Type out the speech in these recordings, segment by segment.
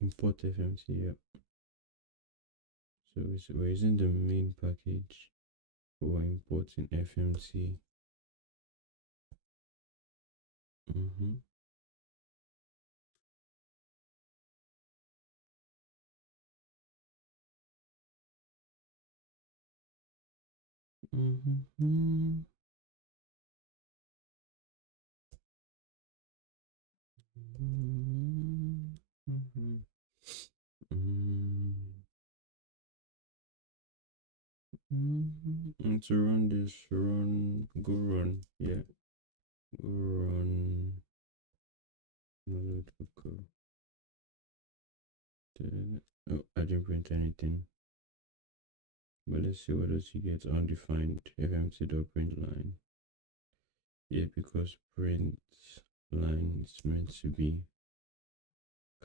import FMC. Yeah. So we're using the main package. We're importing FMC. Mm-hmm. Mm-hmm. Mm-hmm. Mm-hmm. And to run this, go run, yeah, go run. Go. Oh, I didn't print anything. But let's see what else you get. Undefined fmc.print line. Yeah, because print line is meant to be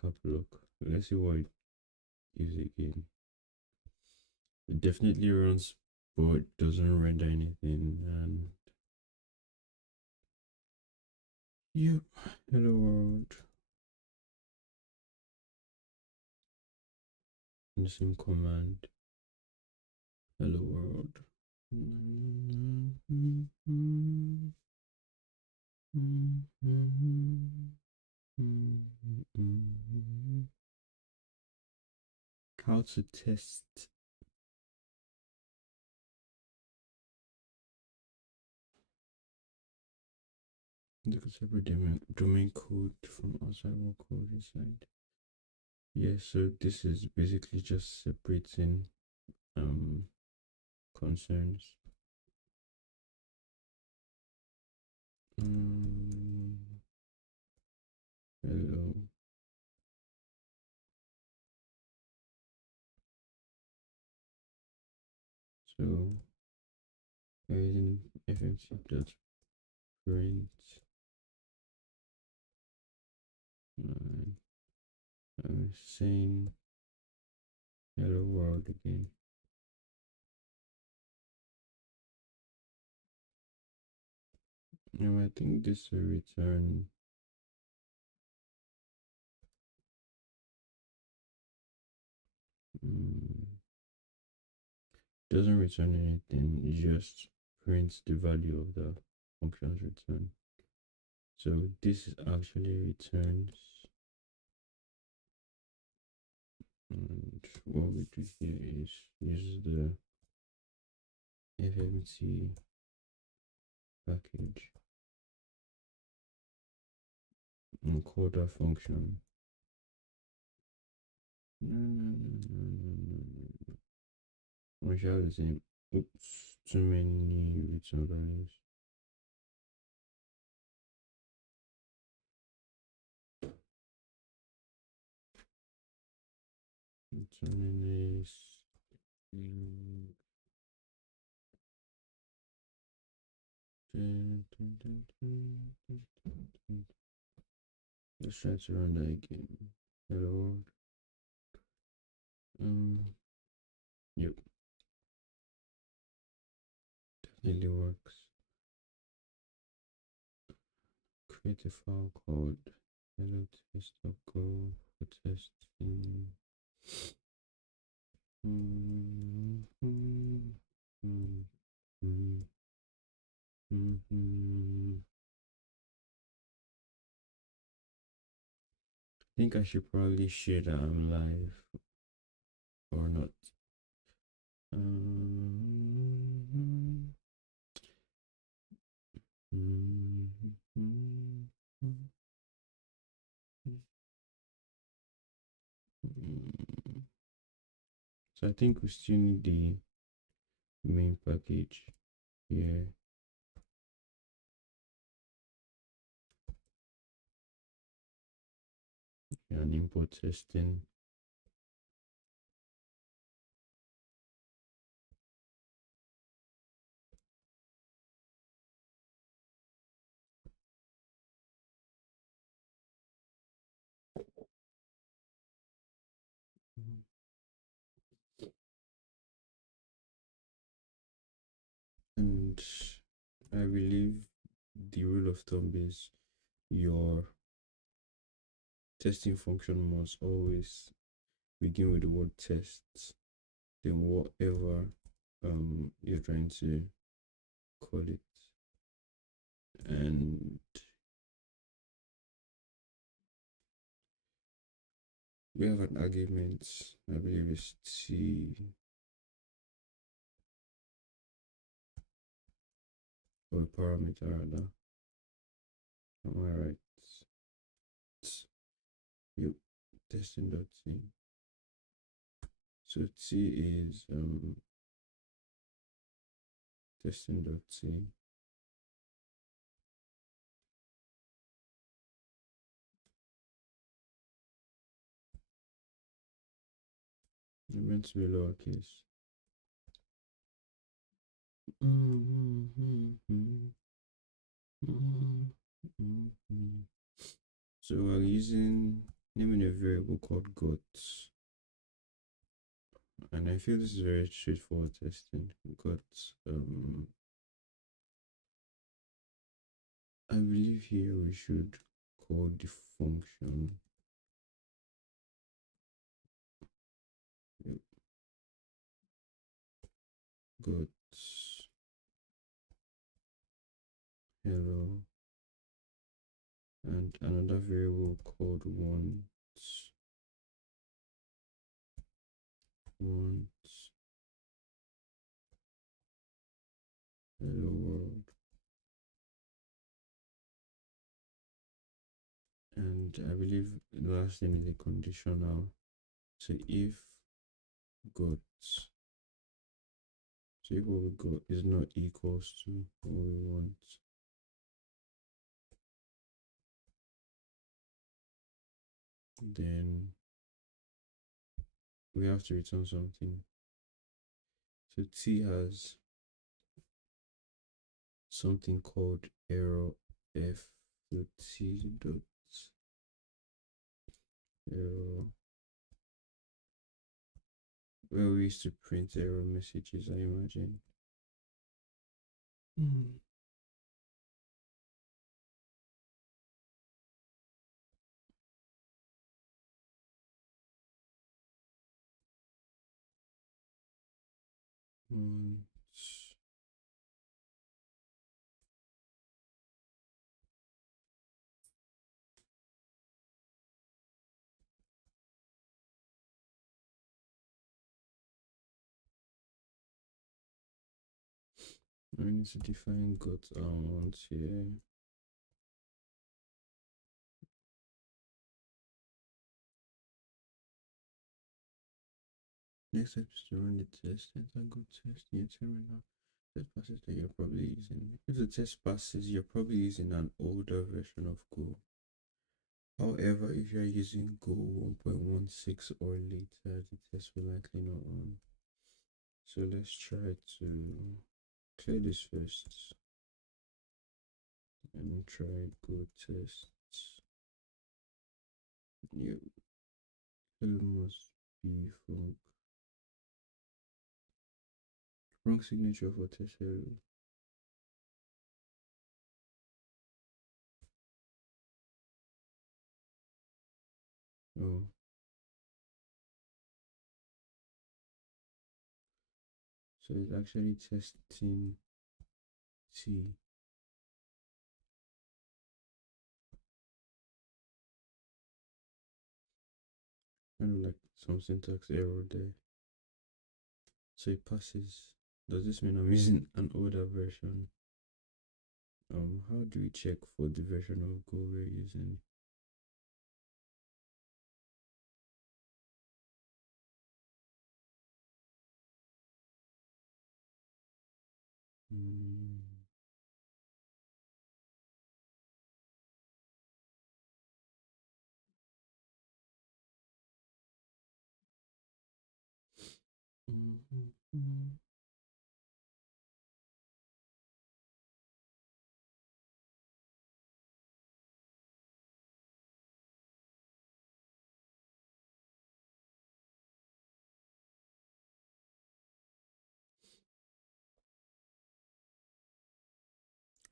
cap lock. Let's see what it gives again. It definitely runs, but doesn't render anything. And yep, hello world. The same command. Hello world. How to test. Look at separate domain code from outside one code inside. Yeah, so this is basically just separating um concerns. Um, hello. So we're using fmc dot print line. I'm saying hello world again. Now I think this will return doesn't return anything, it just prints the value of the functions return. So this actually returns, and what we do here is use the fmc package and call that function. We shall have the same. Oops, too many return values. Return is let's try to run that again. Hello. Yep, definitely works. Create a file called hello test.go for testing. I think I should probably share that I'm live or not. So I think we still need the main package here and import testing. And I believe the rule of thumb is your testing function must always begin with the word test, then whatever you're trying to call it. And we have an argument, I believe it's T, or a parameter rather. Am I right? Yep, testing.t. So T is testing.t. It meant to be lowercase. So we're naming a variable called got, and I feel this is very straightforward testing. Got I believe here we should call the function. Yep. Got hello, and another variable called want hello world, and I believe the last thing is a conditional. So if got so if what we got is not equals to what we want, then we have to return something. So T has something called error f. So T dot error, where we used to print error messages, I imagine. Want I need to define got want here. Next step is to run the test. Enter go test in your terminal. Test passes that you're probably using. If the test passes, you're probably using an older version of Go. However, if you're using Go 1.16 or later, the test will likely not run. So let's try to clear this first and try Go test. Yep, it must be from wrong signature for test error. Oh, so it's actually testing T. Kind of like some syntax error there. So it passes. Does this mean I'm using an older version? How do we check for the version of Go we're using?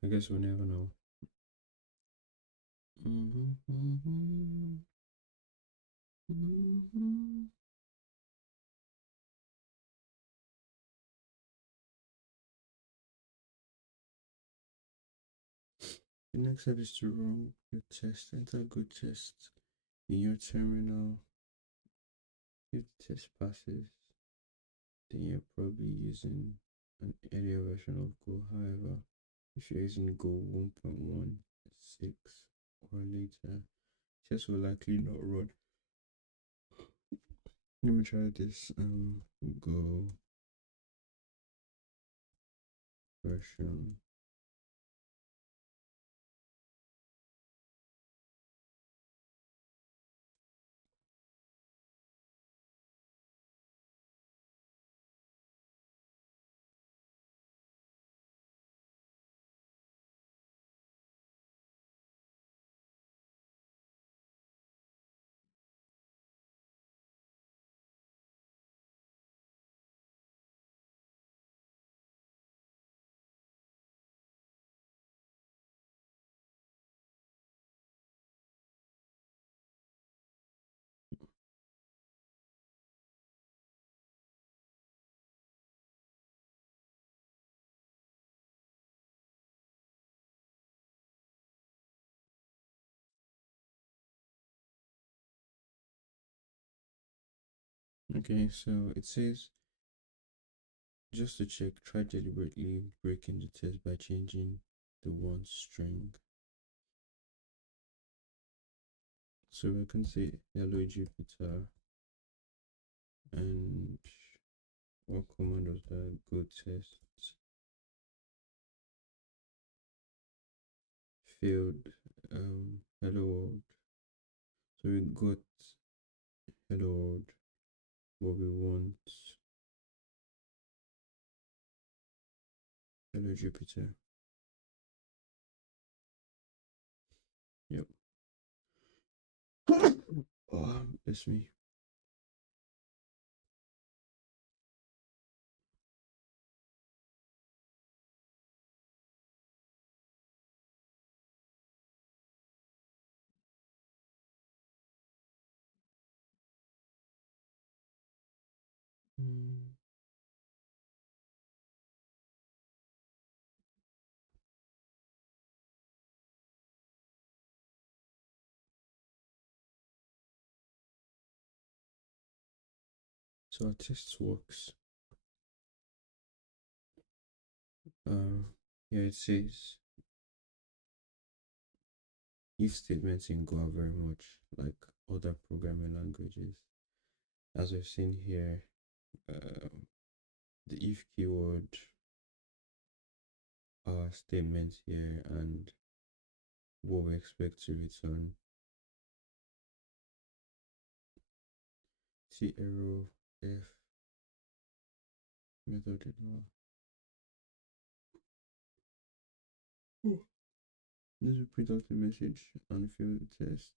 I guess we'll never know. Mhm. The next step is to run good test. Enter good test in your terminal. If the test passes, then you're probably using an earlier version of Go. However, if you're using Go 1.16 or later, test will likely not run. Let me try this Go version. Okay, so it says just to check, try deliberately breaking the test by changing the one string. So we can say hello Jupiter, and what command was that? Go test failed hello world. So we got hello world, but we want hello Jupiter. Yep. Oh, that's me. Mm. So our test works. Uh, yeah, it says if statements in Go are very much like other programming languages. As we've seen here, the if keyword, our statement here, and what we expect to return. See arrow F method in this will print out the message and fill the test.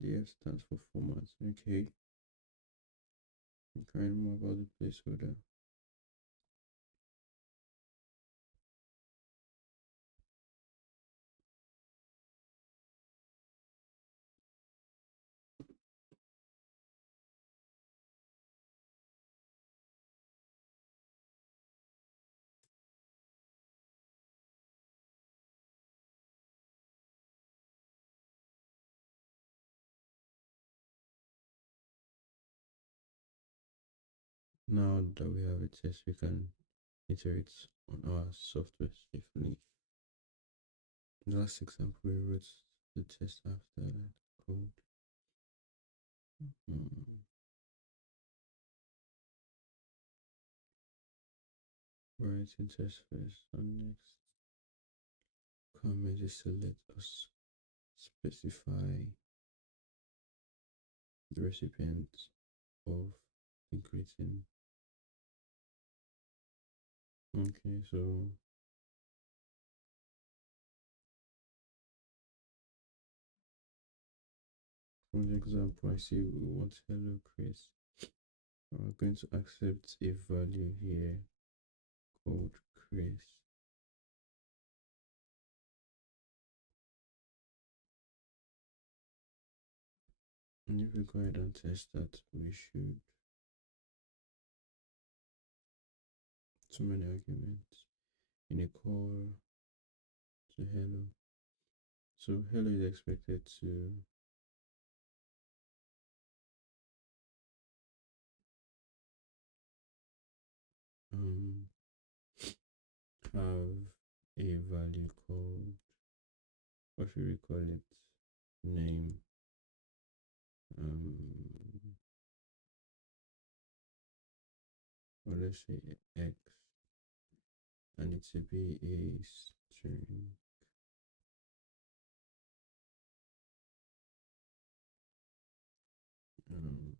The F stands for format. Okay. Inquiring more about the placeholder. Now that we have a test, we can iterate on our software safely. In the last example, we wrote the test after that code. Mm. Writing test first, and next comment is to let us specify the recipient of the greeting. Okay, so from the example, I see we want hello Chris. We're going to accept a value here called Chris. And if we go ahead and test that, we should too many arguments in a call to hello. So hello is expected to um, have a value called, what should we call it? Name. Or let's say X, and it should be a string. Um,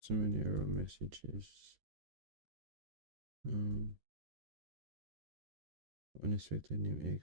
so many error messages. Um, Unexpected name X.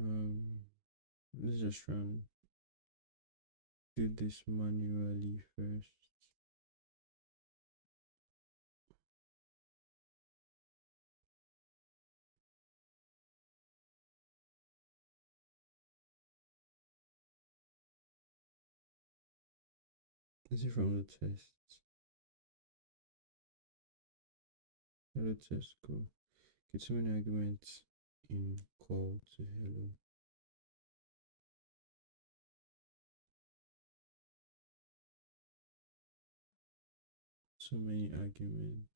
Um, let's just try and do this manually first. Is it from the test? Hello test, go. Get so many arguments in call to hello. So many arguments.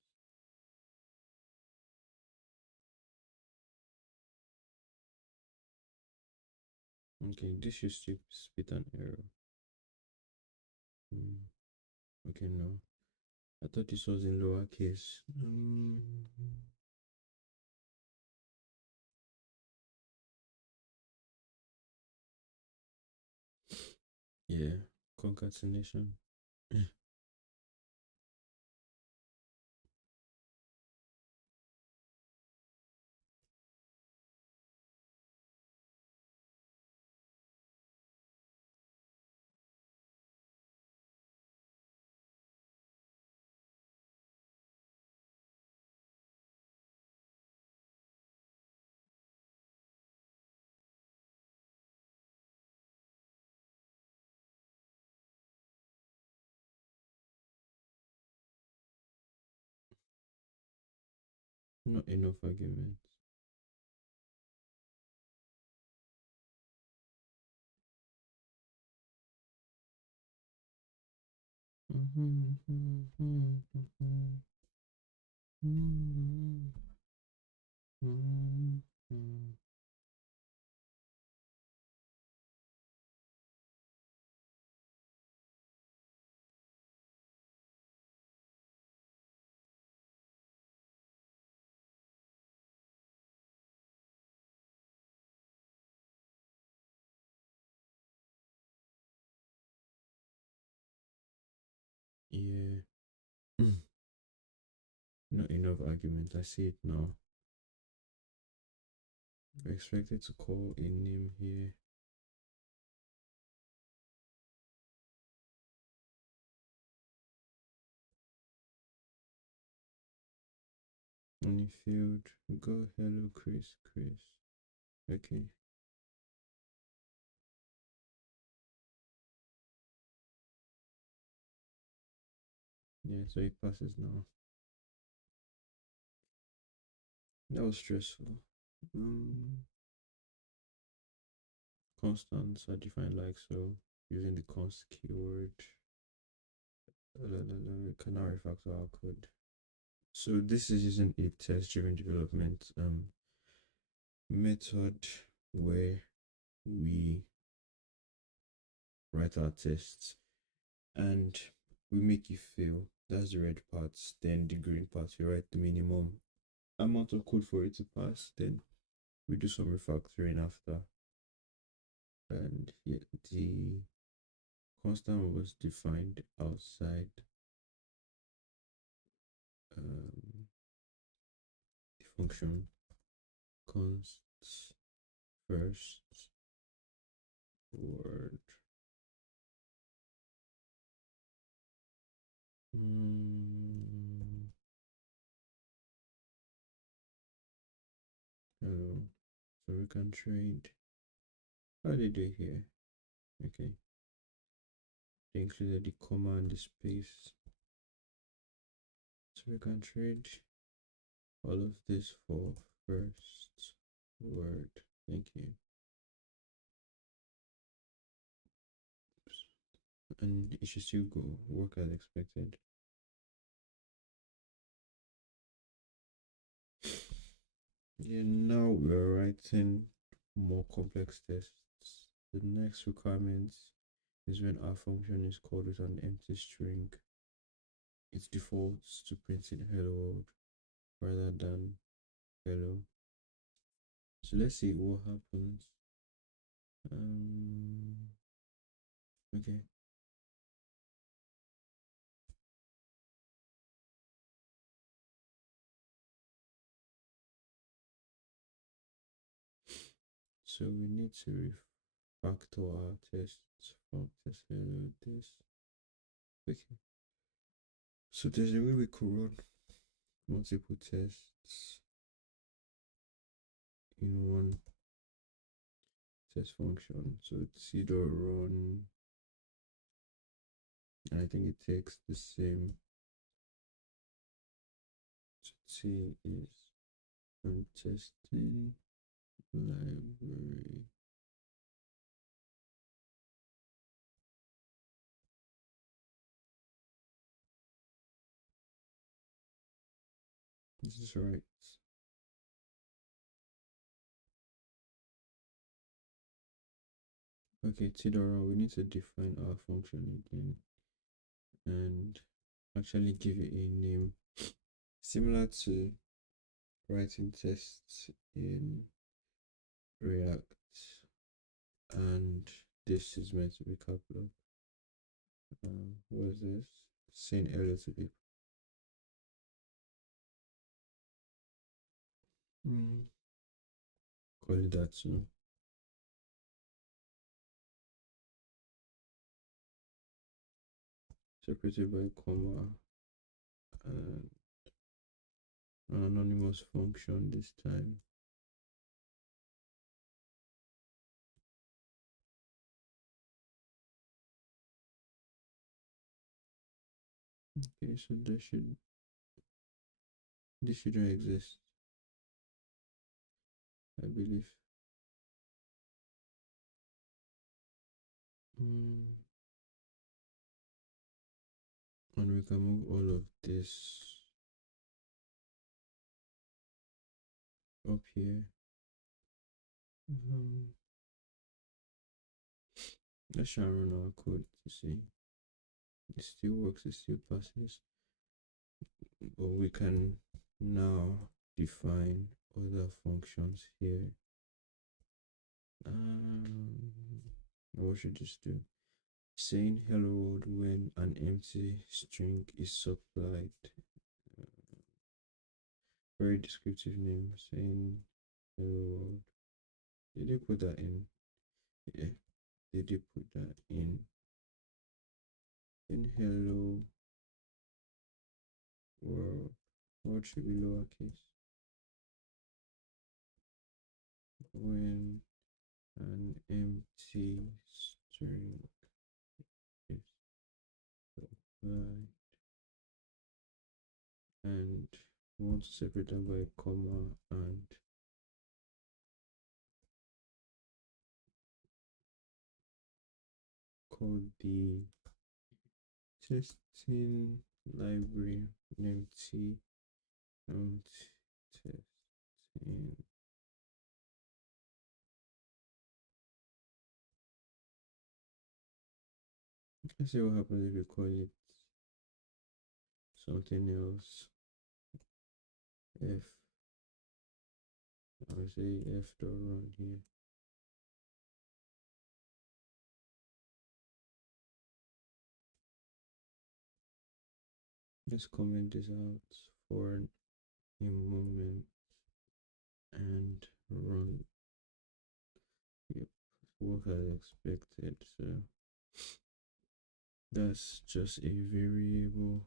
Okay, this should still spit an error. Okay, no. I thought this was in lowercase. Yeah, concatenation. Not enough arguments. Yeah. Not enough argument. I see it now. We're expected to call a name here. Any field, go hello Chris. Okay. Yeah, so it passes now. That was stressful. Um, Constants are defined like so, using the const keyword. We can now refactor our code. So this is using a test-driven development method where we write our tests and we make it fail. That's the red parts. Then the green parts, we write the minimum amount of code for it to pass. Then we do some refactoring after. And yeah, the constant was defined outside um, the function const first word. Hello. So we can trade. How did they do here? Okay. They included the comma and the space. So we can trade all of this for first word. Thank you. And it should still go work as expected. Yeah, now we're writing more complex tests. The next requirement is when our function is called with an empty string. It defaults to printing hello world rather than hello. So let's see what happens. Okay. So we need to refactor our tests from test hello this. Okay. So there's a way we could run multiple tests in one test function. So it's either run, I think it takes the same. So T is run testing library. This is right. Okay, Tidora, we need to define our function again and actually give it a name similar to writing tests in React. And this is meant to be capital. What is this? Saying hello to people. Call it that too. Separated by comma and an anonymous function this time. Okay, so this shouldn't exist, I believe. And we can move all of this up here. Let's try and run our code to see. It still works, it still passes. But we can now define other functions here. What should this do? Saying hello world when an empty string is supplied. Very descriptive name. Saying hello world. Did they put that in? Yeah, they did put that in. In hello world. World should be lowercase. when an empty string is applied and we want to separate them by a comma and call the testing library name T and testing. Let's see what happens if we call it something else. F. I'll say F dot run here. Let's comment this out for a moment and run. Yep, work as expected. So that's just a variable.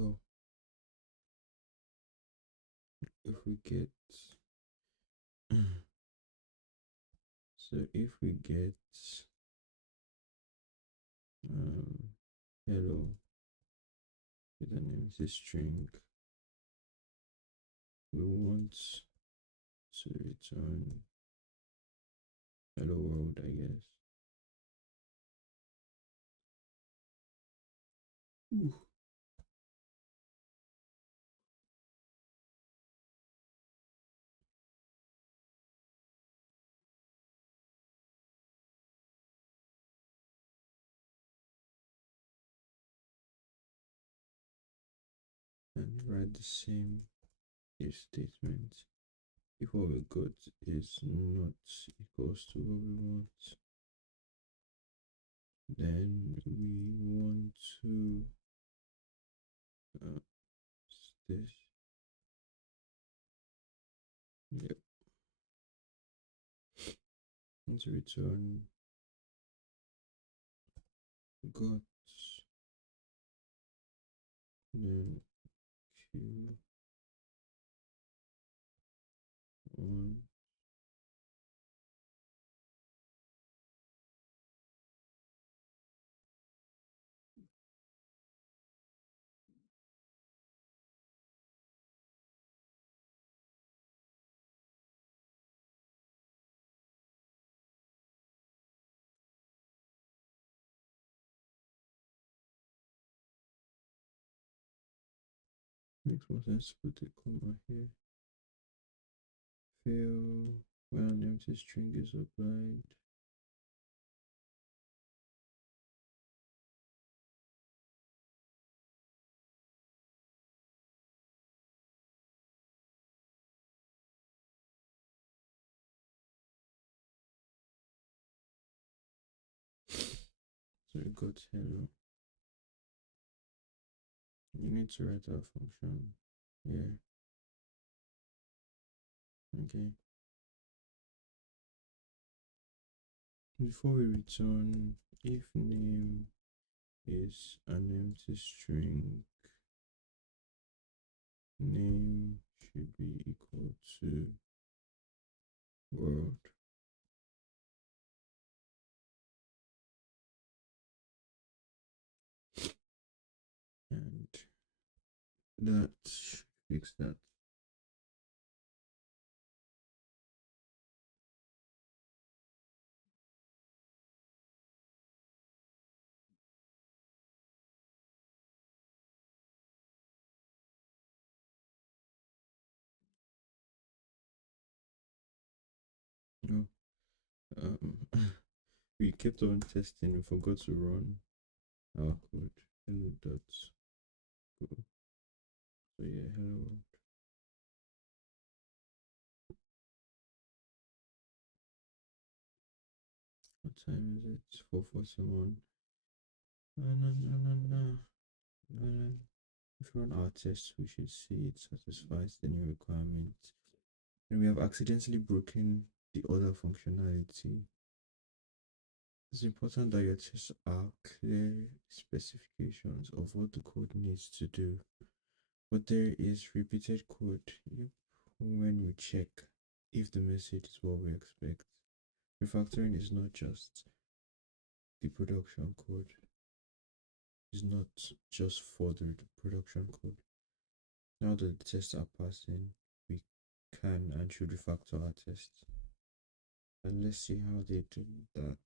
Oh, if we get so if we get hello with an empty string, we want to return hello world, I guess. Ooh. And write the same if statement if what we got is not equals to what we want, then we want to this. Yep. And return got, then q on makes more sense to put a comma here. Fail when an empty string is applied. So we got hello. You need to write our function here. Okay. Before we return, if name is an empty string, name should be equal to world. And that should fix that. No. We kept on testing, we forgot to run our code. Hello dots go. So yeah, hello world. What time is it? 4:41. No, no, no, no, no. No. If we run our test, we should see it satisfies the new requirement. and we have accidentally broken the other functionality. It's important that your tests are clear specifications of what the code needs to do. But there is repeated code when we check if the message is what we expect. Refactoring is not just the production code, it's not just for the production code. Now that the tests are passing, we can and should refactor our tests. And let's see how they do that.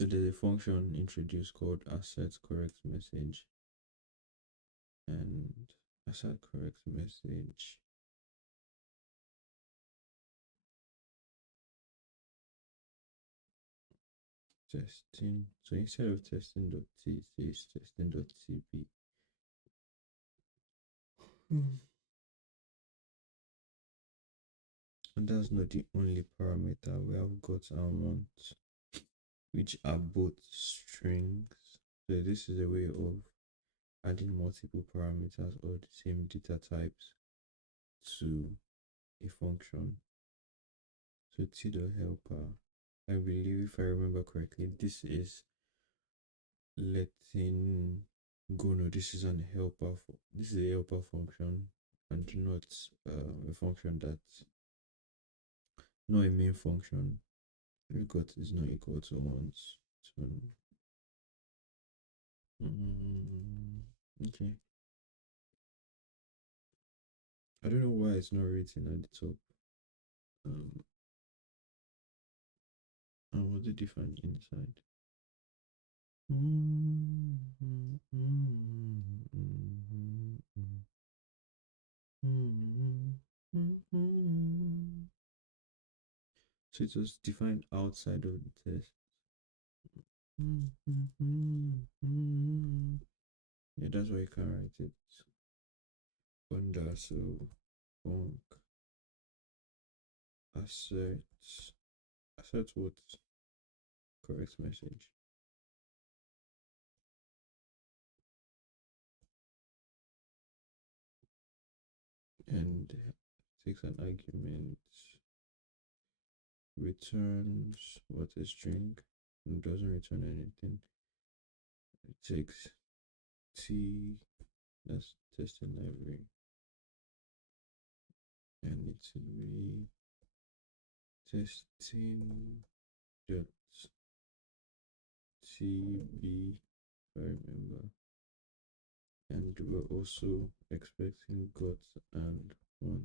So there's a function introduced called assert correct message, and assert correct message testing. So instead of testing.t, it says testing.tb. And that's not the only parameter. We have got our months, which are both strings. So this is a way of adding multiple parameters or the same data types to a function. So t.helper, I believe if I remember correctly, this is letting go. No, this is an helper. This is a helper function and not a function that's not a main function. Regot is not equal to once. So, okay. I don't know why it's not written at the top. And what did you find inside? So it was defined outside of the test. Yeah, that's why you can write it under. So func assert what? Correct message. And takes an argument, returns what a string, and doesn't return anything. It takes t, that's testing library, and it will be testing dot tb, if I remember. And we're also expecting got and want.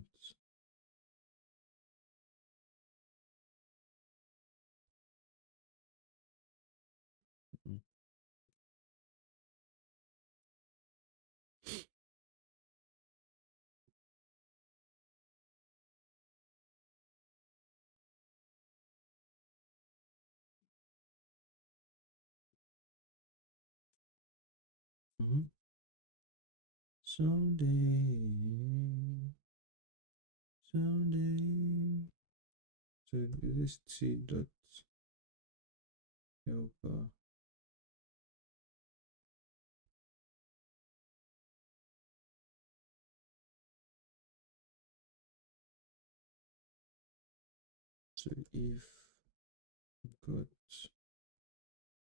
Someday, someday. So this t dot helper. So if got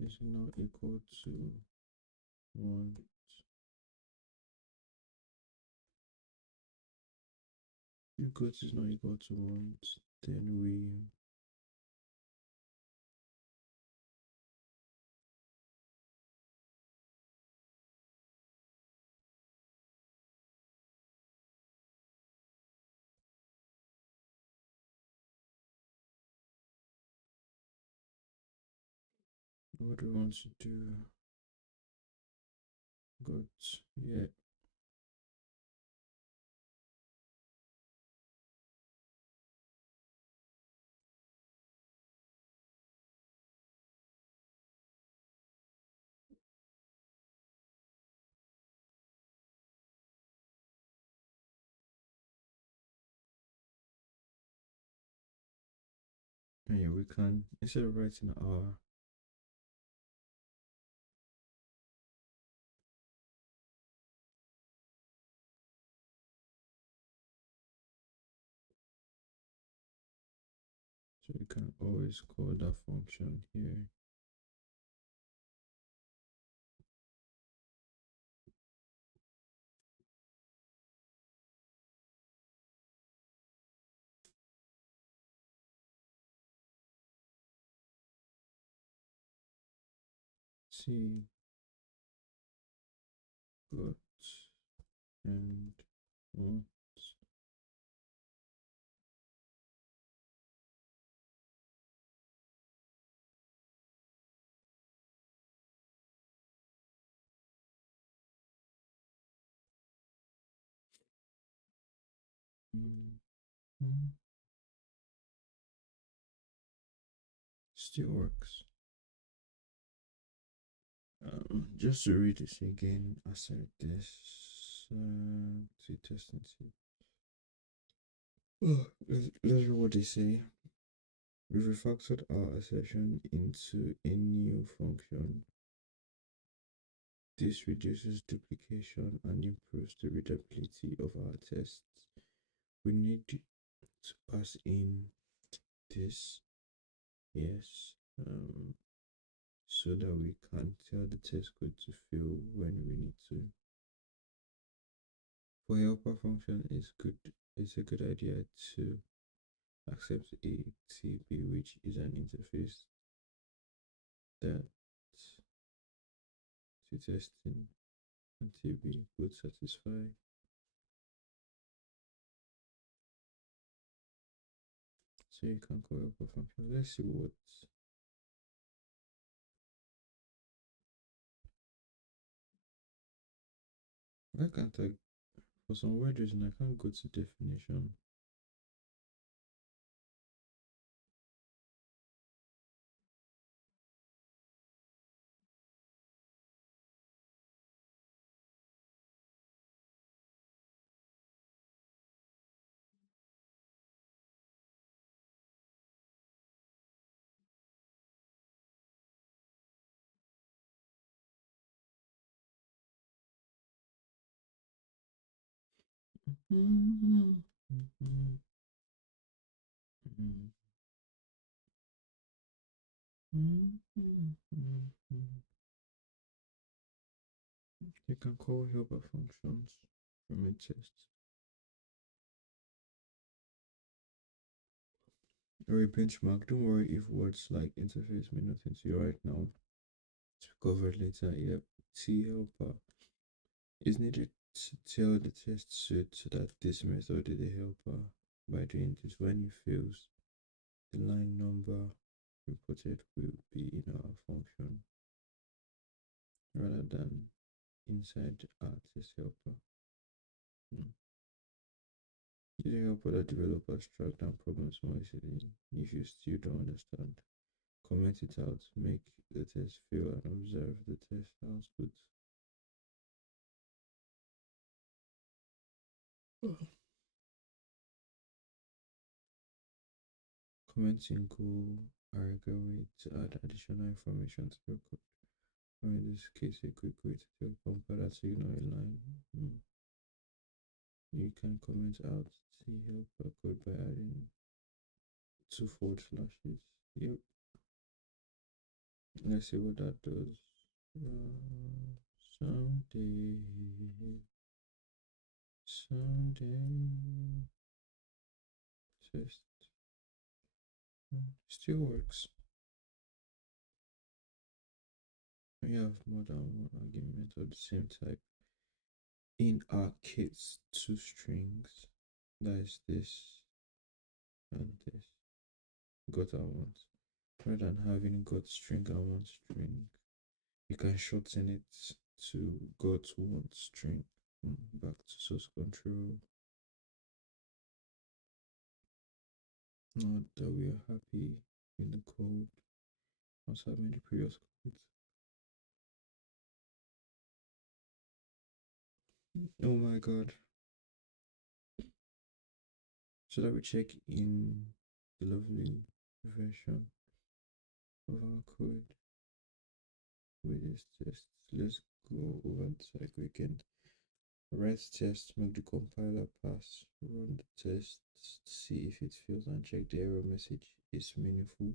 is not equal to 1, if got is not equal to 1, then what do we want to do? Got, yeah. And yeah, we can, instead of writing our So you can always call that function here. See, got and want. Mm, Still works. Just to read this again, aside this, see test and see. Let's read what they say. We refactored our assertion into a new function. This reduces duplication and improves the readability of our tests. We need to pass in this, yes, so that we can tell the test code to fill when we need to. For helper function, it's a good idea to accept a TB, which is an interface that to testing and TB would satisfy. So you can call helper function. Let's see what. Why can't I? For some weird reason, I can't go to definition. You can call helper functions from a test or a benchmark. Don't worry if words like interface mean nothing to you right now. To be covered later. Yep. T helper is needed to tell the test suite that this method is a helper. By doing this, when it fails, the line number reported will be in our function rather than inside our test helper. Use a helper that developers track down problems more easily. If you still don't understand, comment it out, make the test fail, and observe the test output. Commenting go are a good way to add additional information to your code. Or in this case, a quick way to tell compiler to ignore a line. You can comment out the helper code by adding two forward slashes. Yep. Let's see what that does. Someday, someday, test. Still works. We have more than one argument of the same type. In our case, two strings. That is this and this. Got and want. Rather than having got string and want string, you can shorten it to got want string. Back to source control. Now that we are happy in the code, as I've made the previous code. Oh my god. So that we check in the lovely version of our code with this test. Let's go over the cycle again. Write test, make the compiler pass, run the test, see if it fails, and check the error message is meaningful.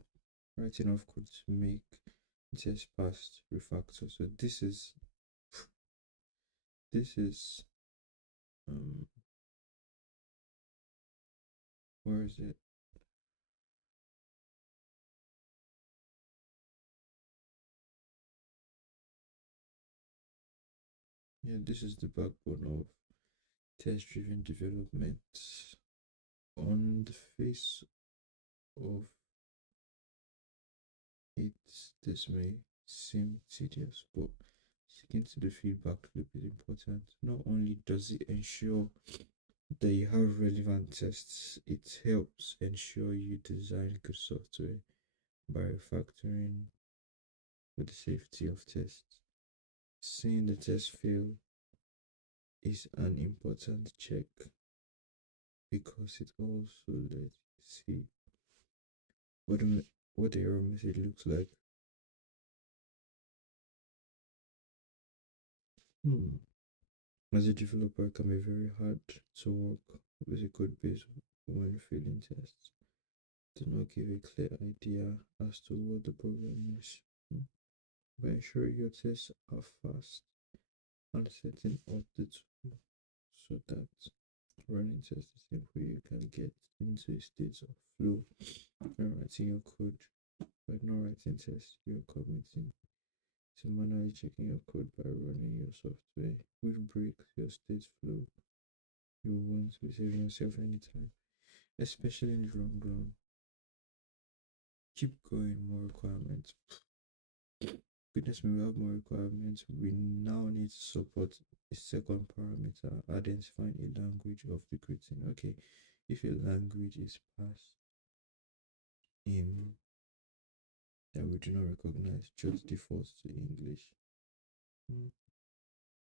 Write enough code to make test pass, refactor. So this is um where is it? Yeah, this is the backbone of test driven development. On the face of it, this may seem tedious, but sticking to the feedback loop is important. Not only does it ensure that you have relevant tests, it helps ensure you design good software by refactoring for the safety of tests. Seeing the test fail is an important check because it also lets you see what the error message looks like. Hmm. As a developer, it can be very hard to work with a code base when failing tests. Do not give a clear idea as to what the problem is. Hmm. But ensure your tests are fast and setting up the tool so that running tests is simple. You can get into a state of flow when writing your code. By not writing tests, you're committing to manually checking your code by running your software, which breaks your state flow. You won't be saving yourself any time, especially in the long run. Keep going, more requirements. Goodness me, we have more requirements. We now need to support a second parameter, identifying a language of the greeting. Okay, if a language is passed in that we do not recognize, just defaults to English. Hmm,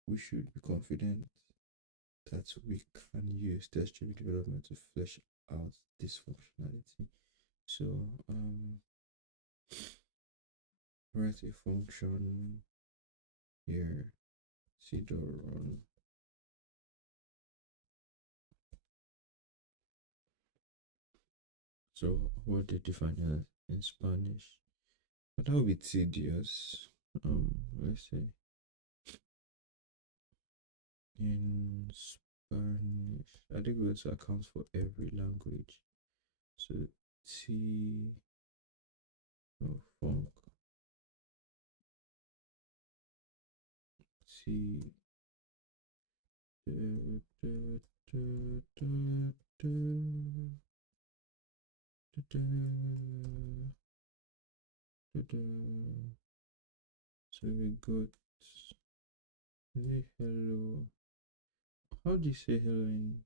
we should be confident that we can use test-driven development to flesh out this functionality. So, write a function here, c.run. So, what they define as in Spanish? But that would be tedious. Let's say in Spanish. I think we also account for every language. So T funk T da, da, da, da, da, da, da, da, da. So we got hello. How do you say hello in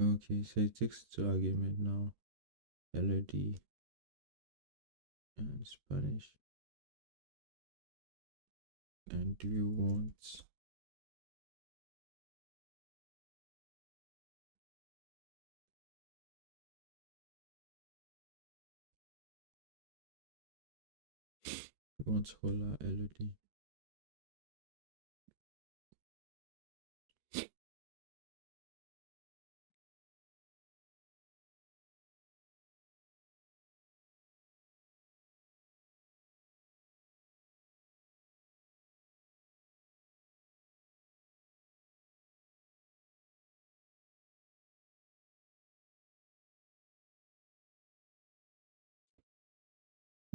okay, so it takes two argument now. LOD and Spanish. And do you want hola LOD?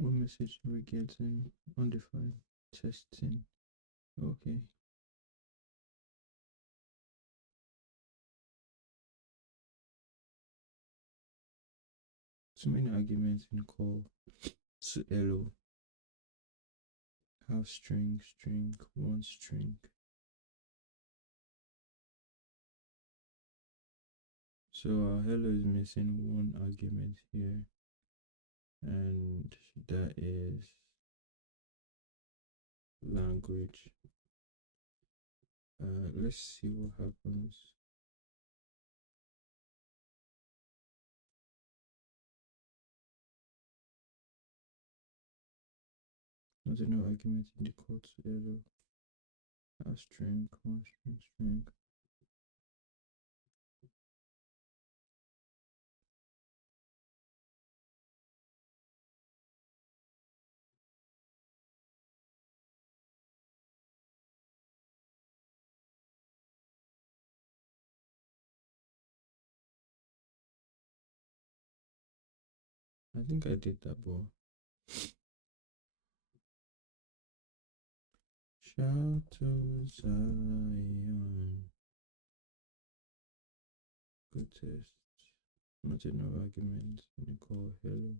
What message are we getting? Undefined testing. Okay. Too many arguments in call to hello. Have string, string, one string. So our hello is missing one argument here, and that is language. Let's see what happens. Was no argument in the court. Hello. How string, string. I think I did that, but shout to Zion. Good test. Not enough argument. Nicole, hello.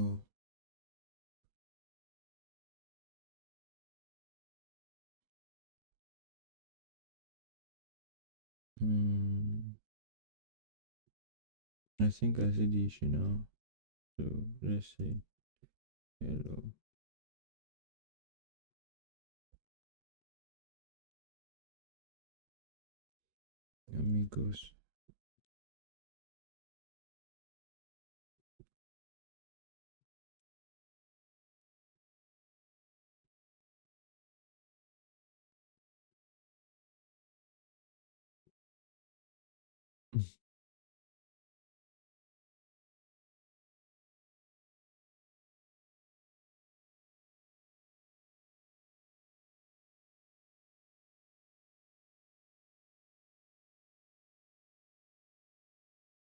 Oh. I think I see the issue now. So let's see. Hello. Amigos.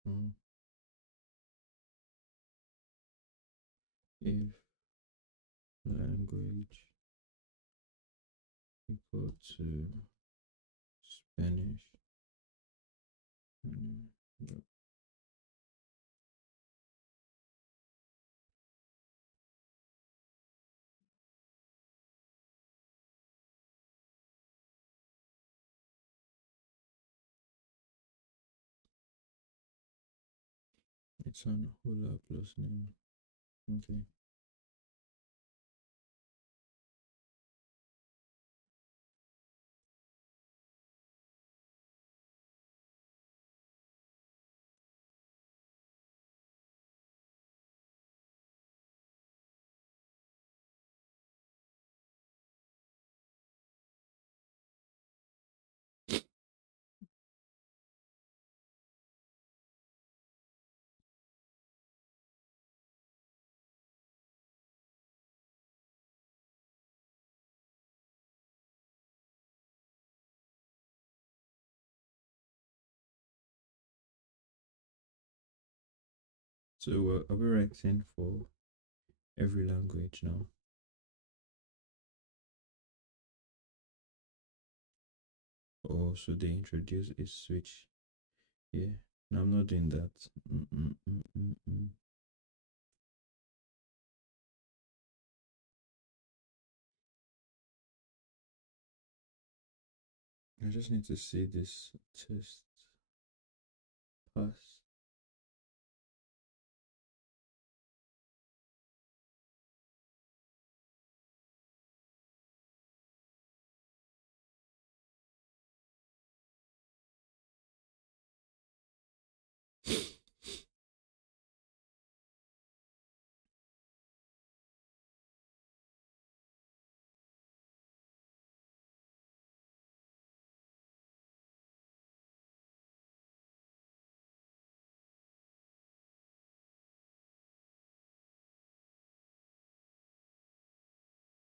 Mm. If language equal to Spanish. Yep. It's on Hula plus name. Okay. So are we writing for every language now? Or should they introduce a switch? Yeah. No, I'm not doing that. I just need to see this test pass.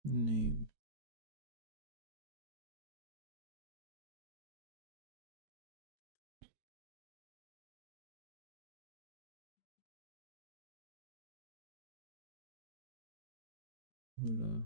Name. Hula.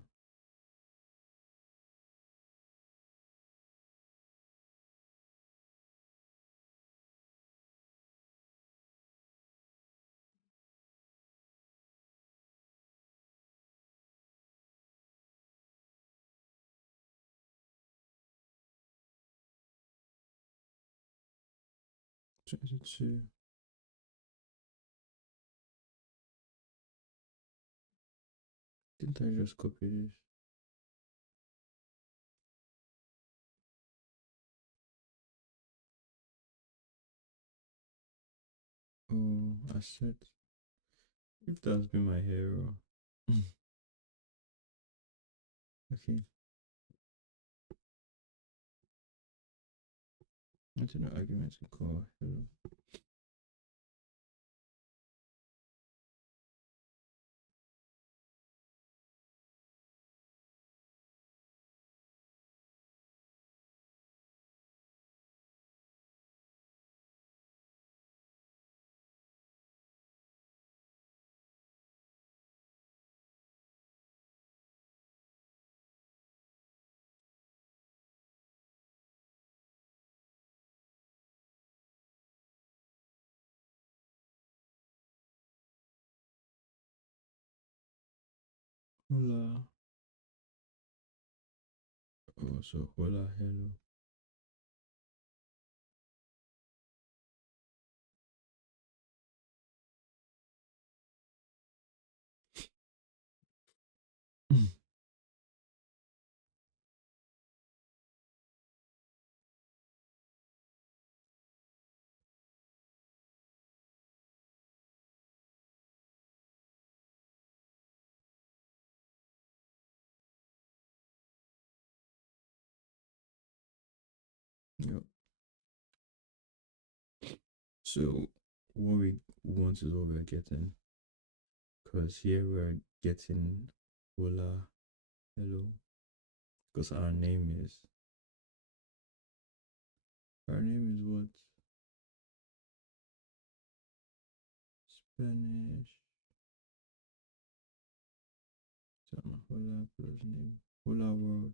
Two. didn't I just copy this? Oh, I said if that's been my hero. Okay. I don't know arguments can call hello. Hola. Oh, so hola, hello. Yep. So what we want is what we're getting. Because here we're getting hola, hello. Because our name is what? Spanish. Hola plus name. Hola world.